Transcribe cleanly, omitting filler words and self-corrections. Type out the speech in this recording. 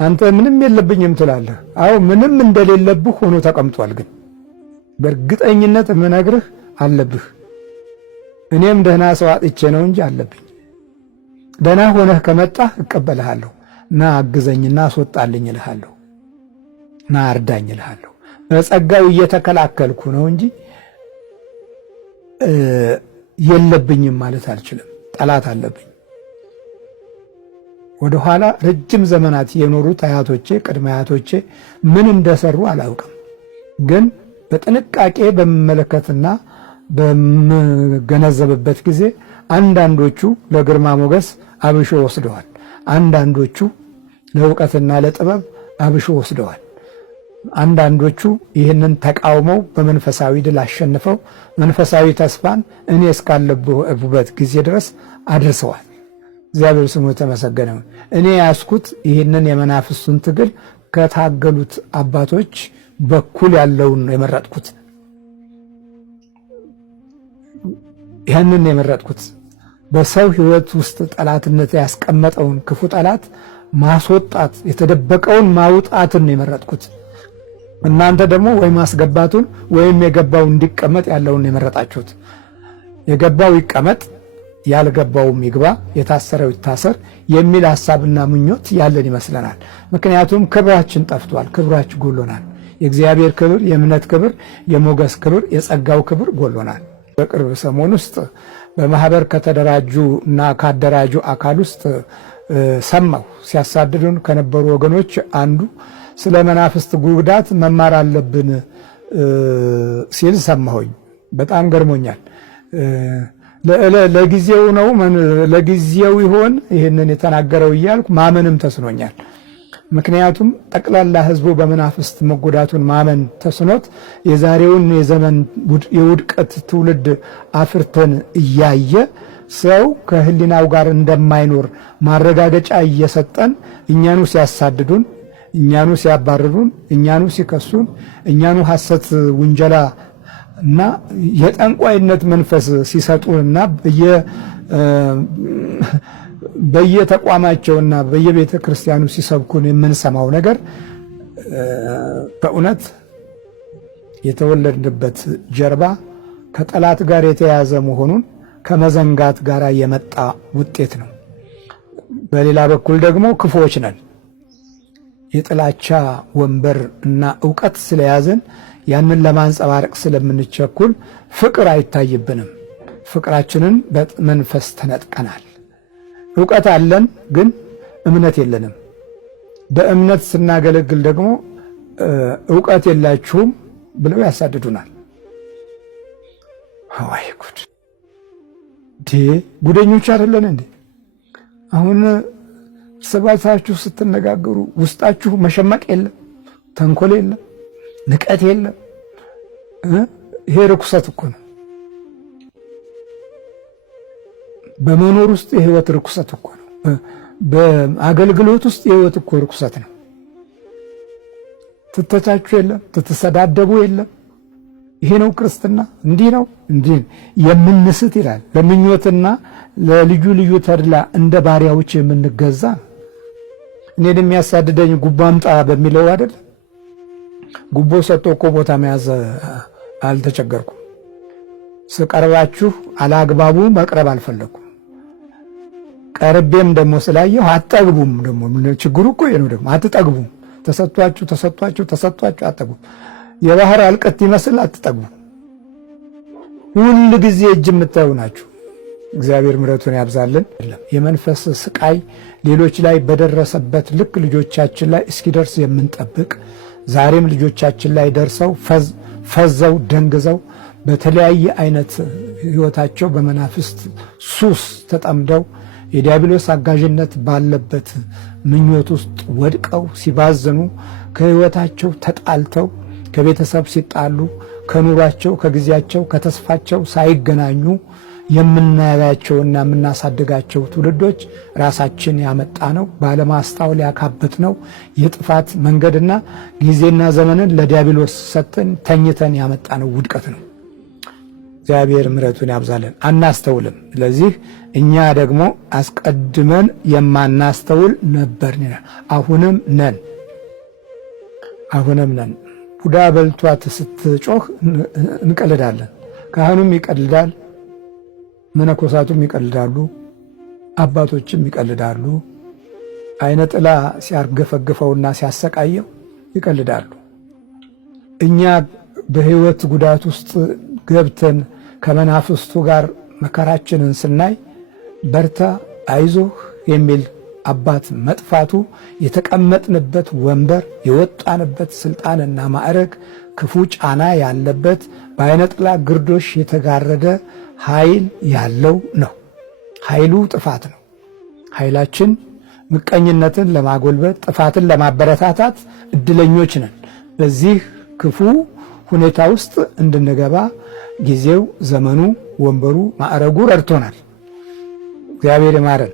አንተ ምንም የለብኝም ትላለህ። አዎ ምንም እንደሌለብህ ሆኖ ተቀምጧል። ግን በእርግጠኝነት የምነግርህ አለብህ። እኔም ደህና ሰው አጥቼ ነው እንጂ አለብኝ። ደህና ሆነህ ከመጣህ እቀበልሃለሁ። ና አግዘኝና አስወጣልኝ እልሃለሁ። ና አርዳኝ እልሃለሁ። በጸጋው እየተከላከልኩ ነው እንጂ የለብኝም ማለት አልችልም። ጠላት አለብኝ። ወደ ኋላ ረጅም ዘመናት የኖሩት አያቶቼ ቅድመ አያቶቼ ምን እንደሰሩ አላውቅም። ግን በጥንቃቄ በመመለከትና በመገነዘብበት ጊዜ አንዳንዶቹ ለግርማ ሞገስ አብሾ ወስደዋል። አንዳንዶቹ ለእውቀትና ለጥበብ አብሾ ወስደዋል። አንዳንዶቹ ይህንን ተቃውመው በመንፈሳዊ ድል አሸንፈው መንፈሳዊ ተስፋን እኔ እስካለሁበት ጊዜ ድረስ አድርሰዋል። እግዚአብሔር ስሙ የተመሰገነ። እኔ ያስኩት ይህንን የመናፍስቱን ትግል ከታገሉት አባቶች በኩል ያለውን የመረጥኩት። ይህንን የመረጥኩት በሰው ሕይወት ውስጥ ጠላትነት ያስቀመጠውን ክፉ ጠላት ማስወጣት፣ የተደበቀውን ማውጣትን የመረጥኩት። እናንተ ደግሞ ወይ ማስገባቱን ወይም የገባው እንዲቀመጥ ያለውን የመረጣችሁት። የገባው ይቀመጥ፣ ያልገባውም ይግባ፣ የታሰረው ይታሰር የሚል ሐሳብና ምኞት ያለን ይመስለናል። ምክንያቱም ክብራችን ጠፍቷል፣ ክብራችን ጎሎናል። የእግዚአብሔር ክብር፣ የእምነት ክብር፣ የሞገስ ክብር፣ የጸጋው ክብር ጎሎናል። በቅርብ ሰሞን ውስጥ በማህበር ከተደራጁ እና ካደራጁ አካል ውስጥ ሰማሁ። ሲያሳድዱን ከነበሩ ወገኖች አንዱ ስለ መናፍስት ጉዳት መማር አለብን ሲል ሰማሁኝ። በጣም ገርሞኛል። ለጊዜው ነው ለጊዜው ይሆን ይህንን የተናገረው እያልኩ ማመንም ተስኖኛል። ምክንያቱም ጠቅላላ ሕዝቡ በመናፍስት መጎዳቱን ማመን ተስኖት የዛሬውን የዘመን የውድቀት ትውልድ አፍርተን እያየ ሰው ከህሊናው ጋር እንደማይኖር ማረጋገጫ እየሰጠን እኛኑ ሲያሳድዱን፣ እኛኑ ሲያባርሩን፣ እኛኑ ሲከሱን፣ እኛኑ ሐሰት ውንጀላ እና የጠንቋይነት መንፈስ ሲሰጡንና በየተቋማቸውና በየቤተ ክርስቲያኑ ሲሰብኩን የምንሰማው ነገር በእውነት የተወለድንበት ጀርባ ከጠላት ጋር የተያያዘ መሆኑን ከመዘንጋት ጋር የመጣ ውጤት ነው። በሌላ በኩል ደግሞ ክፉዎች ነን። የጥላቻ ወንበር እና ዕውቀት ስለያዝን ያንን ለማንጸባረቅ ስለምንቸኩል ፍቅር አይታይብንም። ፍቅራችንን በመንፈስ ተነጥቀናል። ዕውቀት አለን ግን እምነት የለንም። በእምነት ስናገለግል ደግሞ ዕውቀት የላችሁም ብለው ያሳድዱናል። አዋይ ጉድ! ጉደኞች አይደለን እንዴ? አሁን ሰባታችሁ ስትነጋገሩ ውስጣችሁ መሸመቅ የለም፣ ተንኮል የለም፣ ንቀት የለም። ይሄ ርኩሰት እኮ ነው። በመኖር ውስጥ የህይወት ርኩሰት እኮ ነው። በአገልግሎት ውስጥ የህይወት እኮ ርኩሰት ነው። ትተቻቹ የለም፣ ትተሰዳደቡ የለም። ይሄ ነው ክርስትና። እንዲህ ነው እንዲህ የምንስት ይላል። ለምኞትና ለልዩ ልዩ ተድላ እንደ ባሪያዎች የምንገዛ። እኔን የሚያሳድደኝ ጉቦ አምጣ በሚለው አይደል? ጉቦ ሰጥቶ እኮ ቦታ መያዝ አልተቸገርኩም። ስቀርባችሁ አላግባቡ መቅረብ አልፈለኩም። ቀርቤም ደግሞ ስላየሁ አትጠግቡም። ደግሞ ችግሩ እኮ ነው። ደግሞ አትጠግቡም። ተሰጥቷችሁ አትጠግቡም። የባህር አልቀት ይመስል አትጠግቡም። ሁል ጊዜ እጅ የምታዩ ናችሁ። እግዚአብሔር ምሕረቱን ያብዛልን። የመንፈስ ስቃይ ሌሎች ላይ በደረሰበት ልክ ልጆቻችን ላይ እስኪደርስ የምንጠብቅ ዛሬም ልጆቻችን ላይ ደርሰው ፈዘው ደንግዘው በተለያየ አይነት ህይወታቸው በመናፍስት ሱስ ተጠምደው የዲያብሎስ አጋዥነት ባለበት ምኞት ውስጥ ወድቀው ሲባዘኑ ከህይወታቸው ተጣልተው ከቤተሰብ ሲጣሉ ከኑሯቸው ከጊዜያቸው ከተስፋቸው ሳይገናኙ የምናያቸውና የምናሳድጋቸው ትውልዶች ራሳችን ያመጣ ነው፣ ባለማስተዋል ያካበት ነው የጥፋት መንገድና ጊዜና ዘመንን ለዲያብሎስ ሰጥተን ተኝተን ያመጣ ነው ውድቀት ነው። እግዚአብሔር ምሕረቱን ያብዛልን። አናስተውልም። ስለዚህ እኛ ደግሞ አስቀድመን የማናስተውል ነበርን፣ አሁንም ነን። ቡዳ በልቷት ስትጮህ እንቀልዳለን። ካህኑም ይቀልዳል፣ መነኮሳቱም ይቀልዳሉ፣ አባቶችም ይቀልዳሉ። አይነ ጥላ ሲያርገፈግፈውና ሲያሰቃየው ይቀልዳሉ። እኛ በህይወት ጉዳት ውስጥ ገብተን ከመናፍስቱ ጋር መከራችንን ስናይ በርታ አይዞህ የሚል አባት መጥፋቱ የተቀመጥንበት ወንበር የወጣንበት ስልጣንና ማዕረግ ክፉ ጫና ያለበት በአይነ ጥላ ግርዶሽ የተጋረደ ኃይል ያለው ነው። ኃይሉ ጥፋት ነው። ኃይላችን ምቀኝነትን ለማጎልበት ጥፋትን ለማበረታታት እድለኞች ነን። በዚህ ክፉ ሁኔታ ውስጥ እንድንገባ ጊዜው፣ ዘመኑ፣ ወንበሩ፣ ማዕረጉ ረድቶናል። እግዚአብሔር ይማረን።